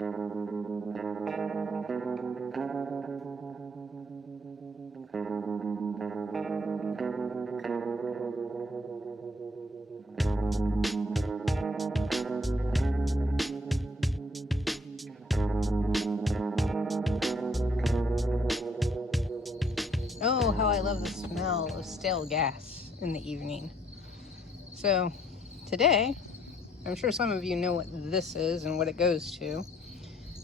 Oh, how I love the smell of stale gas in the evening. So, today, I'm sure some of you know what this is and what it goes to.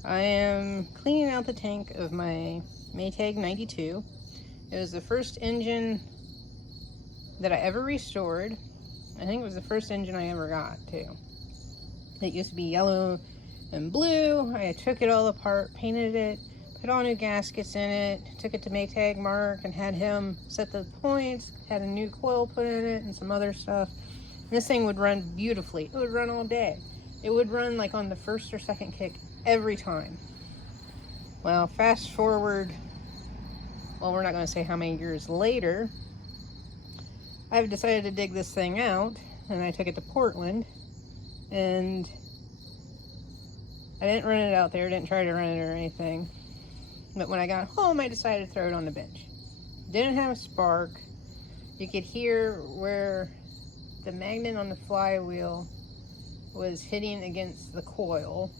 I am cleaning out the tank of my Maytag 92. It was the first engine that I ever restored. I think it was the first engine I ever got, too. It used to be yellow and blue. I took it all apart, painted it, put all new gaskets in it, took it to Maytag Mark and had him set the points, had a new coil put in it and some other stuff. And this thing would run beautifully. It would run all day. It would run like on the first or second kick every time. Well, fast forward, well, we're not going to say how many years later, I've decided to dig this thing out, and I took it to Portland, and I didn't run it out there, didn't try to run it or anything. But when I got home, I decided to throw it on the bench. Didn't have a spark. You could hear where the magnet on the flywheel was hitting against the coil.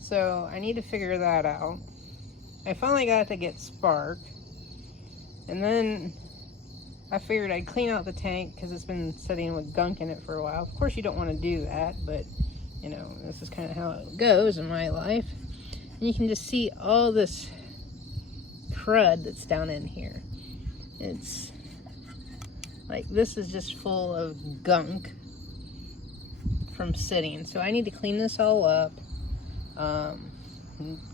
So I need to figure that out. I finally got it to get spark. And then I figured I'd clean out the tank because it's been sitting with gunk in it for a while. Of course you don't want to do that, but you know, this is kind of how it goes in my life. And you can just see all this crud that's down in here. It's like, this is just full of gunk from sitting. So I need to clean this all up.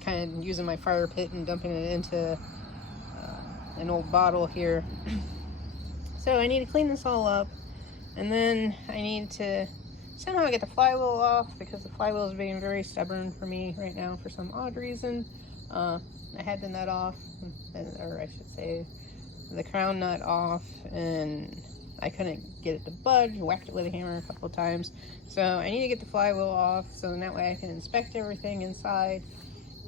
Kind of using my fire pit and dumping it into an old bottle here. So I need to clean this all up, and then I need to somehow get the flywheel off because the flywheel is being very stubborn for me right now for some odd reason. I had the nut off, or I should say the crown nut off, and I couldn't get it to budge. Whacked it with a hammer a couple of times. So I need to get the flywheel off so that way I can inspect everything inside.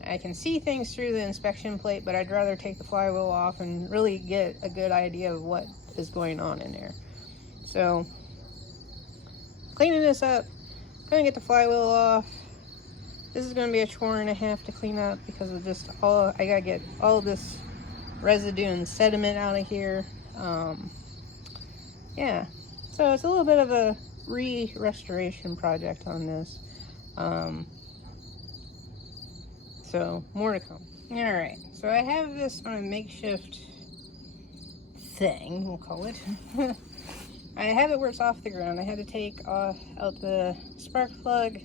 I can see things through the inspection plate, but I'd rather take the flywheel off and really get a good idea of what is going on in there. So, cleaning this up, gonna get the flywheel off. This is gonna be a chore and a half to clean up because of just I gotta get all of this residue and sediment out of here. Yeah, so it's a little bit of a restoration project on this. So more to come. All right, so I have this on a makeshift thing, we'll call it. I have it where it's off the ground. I had to take out the spark plug,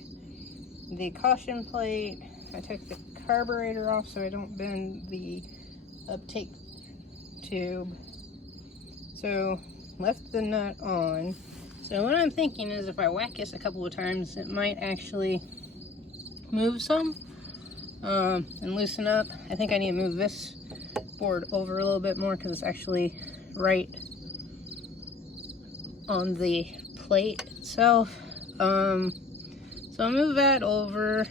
the caution plate. I took the carburetor off so I don't bend the uptake tube. So left the nut on. So what I'm thinking is if I whack this a couple of times, it might actually move some and loosen up. I think I need to move this board over a little bit more because it's actually right on the plate itself. So I'll move that over,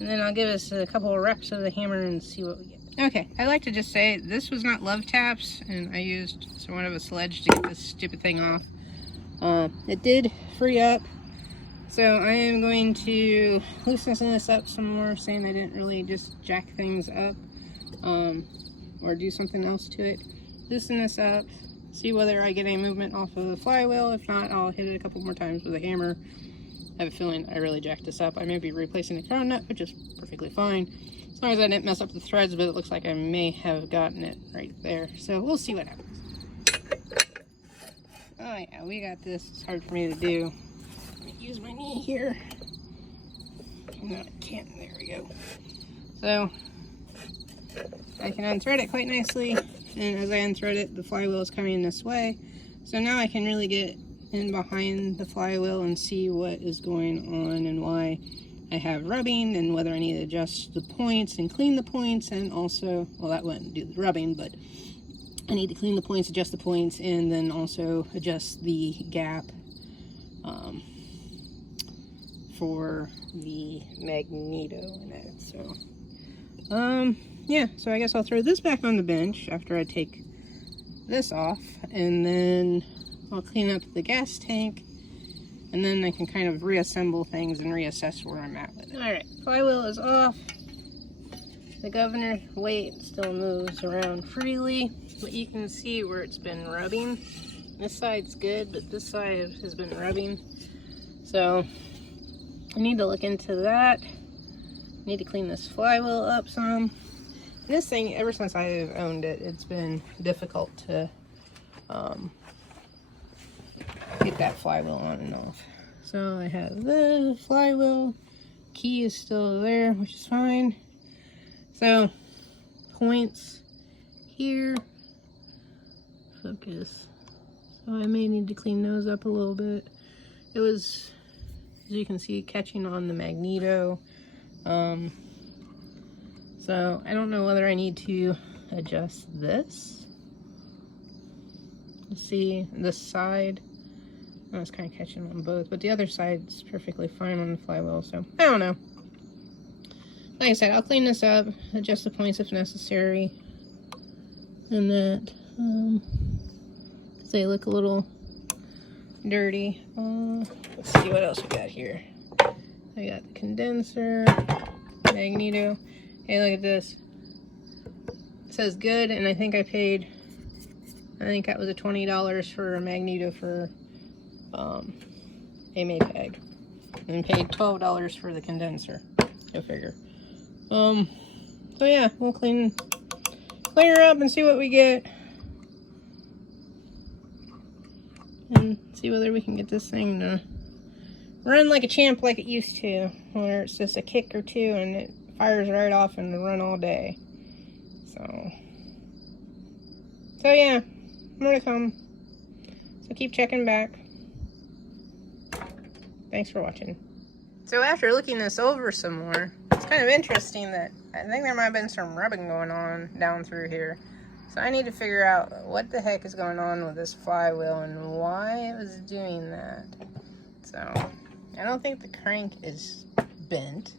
and then I'll give us a couple of reps of the hammer and see what we get. Okay, I like to just say this was not love taps, and I used somewhat of a sledge to get this stupid thing off. It did free up, so I am going to loosen this up some more, saying I didn't really just jack things up or do something else to it. Loosen this up, see whether I get any movement off of the flywheel. If not, I'll hit it a couple more times with a hammer. I have a feeling I really jacked this up. I may be replacing the crown nut, which is perfectly fine. As long as I didn't mess up the threads, but it looks like I may have gotten it right there. So we'll see what happens. Oh yeah, we got this. It's hard for me to do. Let me use my knee here. No, I can't. There we go. So I can unthread it quite nicely, and as I unthread it, the flywheel is coming this way. So now I can really get in behind the flywheel and see what is going on and why I have rubbing, and whether I need to adjust the points and clean the points, and also, well, that wouldn't do the rubbing, but I need to clean the points, adjust the points, and then also adjust the gap for the magneto in it. So, yeah, so I guess I'll throw this back on the bench after I take this off, and then I'll clean up the gas tank, and then I can kind of reassemble things and reassess where I'm at with it. Alright, flywheel is off. The governor weight still moves around freely, but you can see where it's been rubbing. This side's good, but this side has been rubbing. So I need to look into that. I need to clean this flywheel up some. This thing, ever since I've owned it, it's been difficult to get that flywheel on and off. So I have the flywheel. Key is still there, which is fine. So, points here. Focus. So I may need to clean those up a little bit. It was, as you can see, catching on the magneto. So I don't know whether I need to adjust this. Let's see, this side. I was kind of catching on both, but the other side's perfectly fine on the flywheel, so I don't know. Like I said, I'll clean this up, adjust the points if necessary, and that, they look a little dirty. Let's see what else we got here. I got the condenser, magneto. Hey, look at this. It says good, and I think I paid, I think that was a $20 for a magneto for a Maytag, and paid $12 for the condenser. Go figure. So yeah, we'll clean her up and see what we get, and see whether we can get this thing to run like a champ like it used to, where it's just a kick or two and it fires right off and run all day. So yeah, more to come. So keep checking back. Thanks for watching. So after looking this over some more, it's kind of interesting that I think there might have been some rubbing going on down through here. So I need to figure out what the heck is going on with this flywheel and why it was doing that. So I don't think the crank is bent.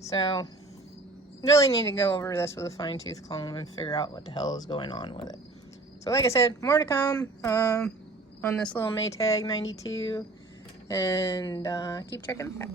So really need to go over this with a fine-tooth comb and figure out what the hell is going on with it. So like I said, more to come on this little Maytag 92, and keep checking back.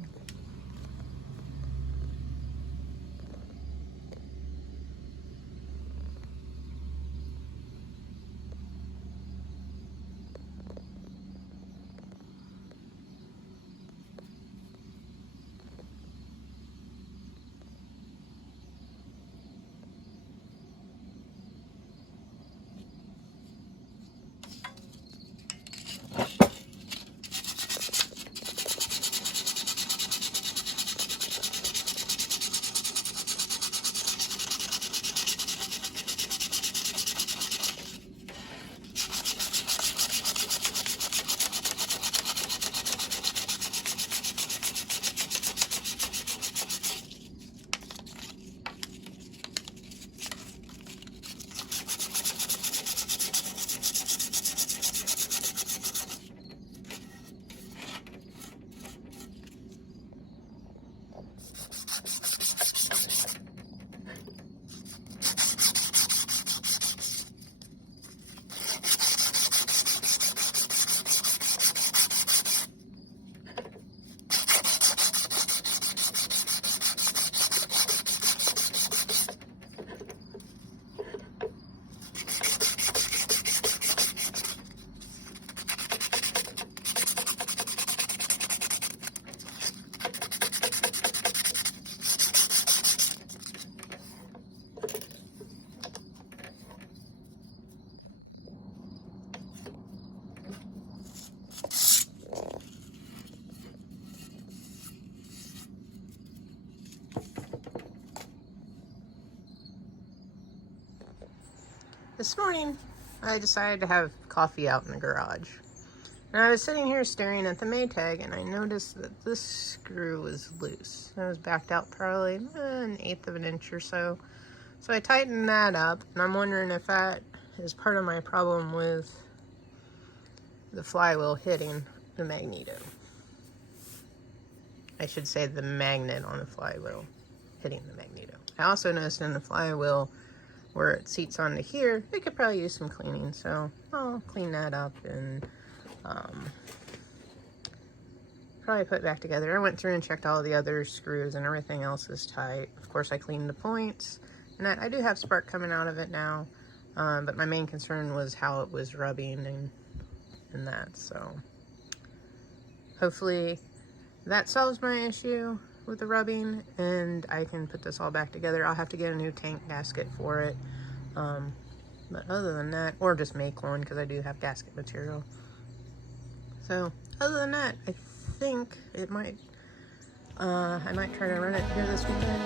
This morning, I decided to have coffee out in the garage. And I was sitting here staring at the Maytag, and I noticed that this screw was loose. It was backed out probably an eighth of an inch or so. So I tightened that up, and I'm wondering if that is part of my problem with the flywheel hitting the magneto. I should say the magnet on the flywheel hitting the magneto. I also noticed in the flywheel where it seats onto here, it could probably use some cleaning, so I'll clean that up and probably put it back together. I went through and checked all the other screws and everything else is tight. Of course, I cleaned the points, and I do have spark coming out of it now, but my main concern was how it was rubbing and that, so hopefully that solves my issue with the rubbing, and I can put this all back together. I'll have to get a new tank gasket for it, but other than that, or just make one because I do have gasket material. So other than that, I think it might I might try to run it here this weekend.